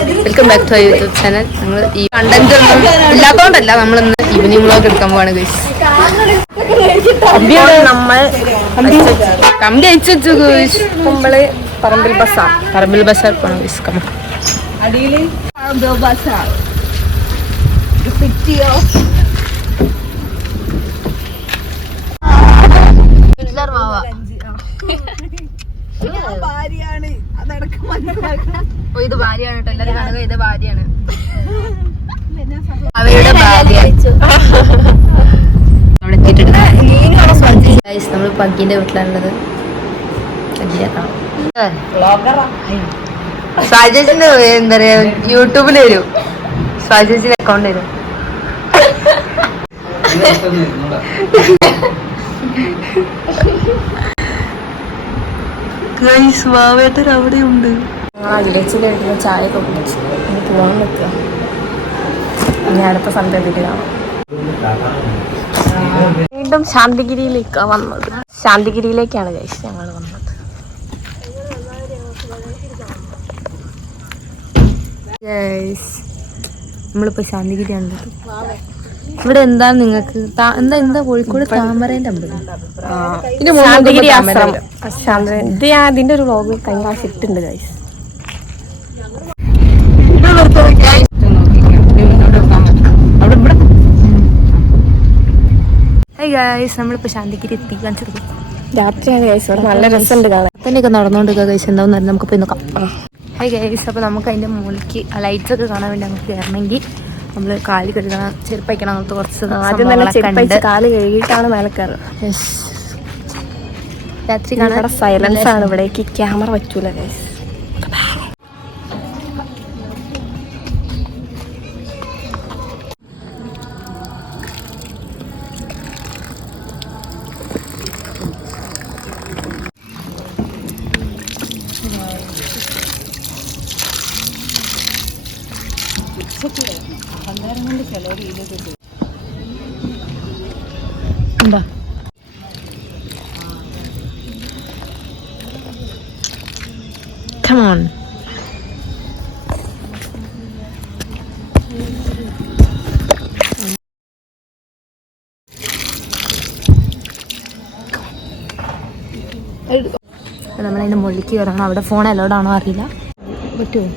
Welcome back to YouTube channel നമ്മൾ ഈ content ഒന്നും ഇല്ലാത്തതുകൊണ്ടല്ല നമ്മൾ ഇന്ന് ഈവനിങ് വ്ളോഗ് എടുക്കാൻ പോവാണ് ഗൈസ് നമ്മൾ കമ്പി അയച്ചു വെച്ചു ഗൈസ് പറമ്പിൽ ബസ്സാ പറമ്പിൽ ബസാർ പോണം ഗൈസ് കമ്മ ഓ, ഇത് ഭാര്യയാണ്. അവയുടെ ഭാര്യ. നമ്മൾ പഗ്ഗിന്റെ വീട്ടിലാണുള്ളത്. എന്താ പറയാ യൂട്യൂബിൽ വരും. സ്വാജേച്ചിന്റെ അക്കൗണ്ട് വരും. വാവേട്ടർ അവിടെ ഉണ്ട് ചായ ഒക്കെ കുടിച്ചു. ഇനി പോകാൻ നിൽക്കുക. ഇനി അടുത്ത സന്ധ്യത്തിൽ കാണാം. വീണ്ടും ശാന്തിഗിരിയിലേക്കാണ് വന്നത്. ശാന്തിഗിരിയിലേക്കാണ് കഴിച്ച് ഞങ്ങൾ വന്നത്. നമ്മളിപ്പോ ശാന്തിഗിരിയാണുള്ളത് ഇവിടെ എന്താണ് നിങ്ങൾക്ക്? എന്താ എന്താ കോഴിക്കോട് താമരേന്റെ അമ്പലം? ഇത് ഞാൻ ഒരു വ്ലോഗ് കഴിഞ്ഞ പ്രാവശ്യം ഇട്ടുണ്ട് കഴിച്ച് ഹൈ ഗായ്സ് നമ്മളിപ്പോ ശാന്തിഗിരി എത്തി. കാണിച്ചു രാത്രിയാണ് കഴിച്ച് ഇവിടെ നല്ല രസമുണ്ട് കാണാൻ. തന്നെയൊക്കെ നടന്നുകൊണ്ടിരിക്കുക ഗൈസ് എന്താവും നമുക്ക് പോയി നോക്കാം ഹൈ ഗൈസ് അപ്പോൾ നമുക്ക് അതിന്റെ മുകളിലേക്ക് ലൈറ്റ്സ് ഒക്കെ കാണാൻ വേണ്ടി നമുക്ക് കയറണമെങ്കിൽ നമ്മൾ കാൽ കഴുകണം ചെരുപ്പയ്ക്കണം അങ്ങനത്തെ കുറച്ച് ആദ്യം നല്ല ഉണ്ട്. കാൽ കഴുകിയിട്ടാണ് മേലെ കയറുക. രാത്രി കാണാൻ സൈലൻസ് ആണ്. ഇവിടേക്ക് ക്യാമറ പറ്റൂല ഗൈസ് എന്താ Come on. നമ്മളതിന്റെ മുകളിലേക്ക് കയറണം അവിടെ ഫോൺ അലോഡാണോ ആണോ അറിയില്ല. പറ്റുമോ?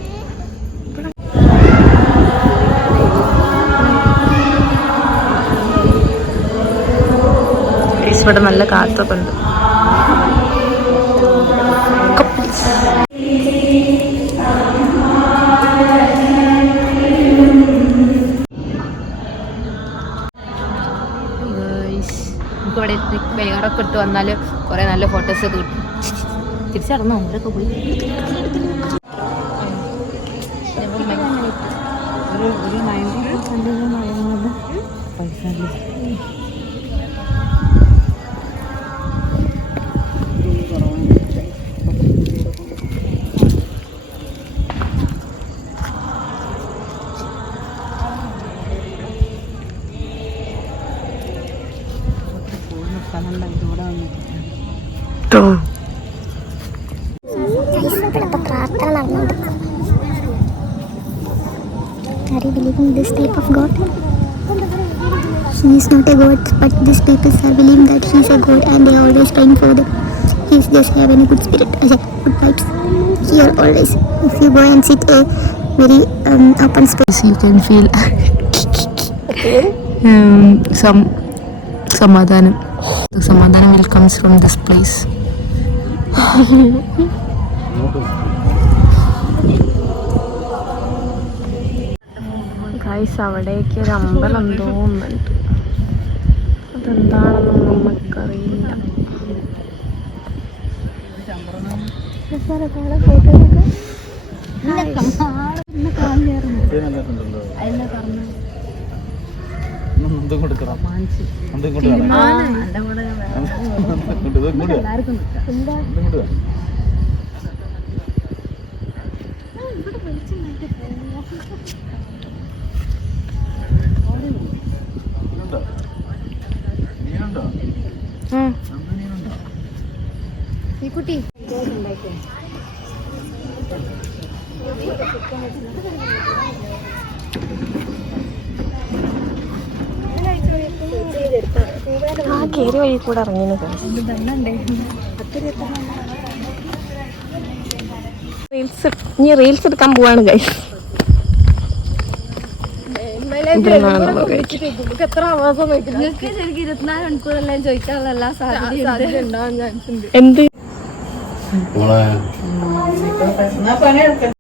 ഇവിടെ നല്ല കാത്തൊക്കെ ഉണ്ട് ഇവിടെ വേറൊക്കെ ഇട്ട് വന്നാൽ കുറേ നല്ല ഫോട്ടോസ് ഒക്കെ കിട്ടും. തിരിച്ചടന്നോ? അവരൊക്കെ പോയി. ഒരു ഒരു നയന്റി പെർസെന്റേജ് മഴ പൈസ ഇവിടെ പ്രാർത്ഥന നടന്നുകൊണ്ട് Are you believing this type of God? He is not a God, but these people are believing that he is a God and they are always praying for them. He is just having a good spirit, good vibes. Here always, if you go and sit a very um, open space, you can feel um, some സമാധാനം സമാധാനം will comes from this place. Guys അവിടേക്ക് ഒരു അമ്പലം തോന്നുന്നുണ്ട്. അതെന്താണെന്ന് നമുക്കറിയില്ല. എന്തും കൊടുക്കണം. എന്തും കൊണ്ട് വേണം ഇതും കൂടി എന്തും കൂടി ആ കയറി വഴി കൂടെ ഇറങ്ങിയത് റീൽസ് ഇനി റീൽസ് എടുക്കാൻ പോവാണ് ഗൈസ് എന്ത്?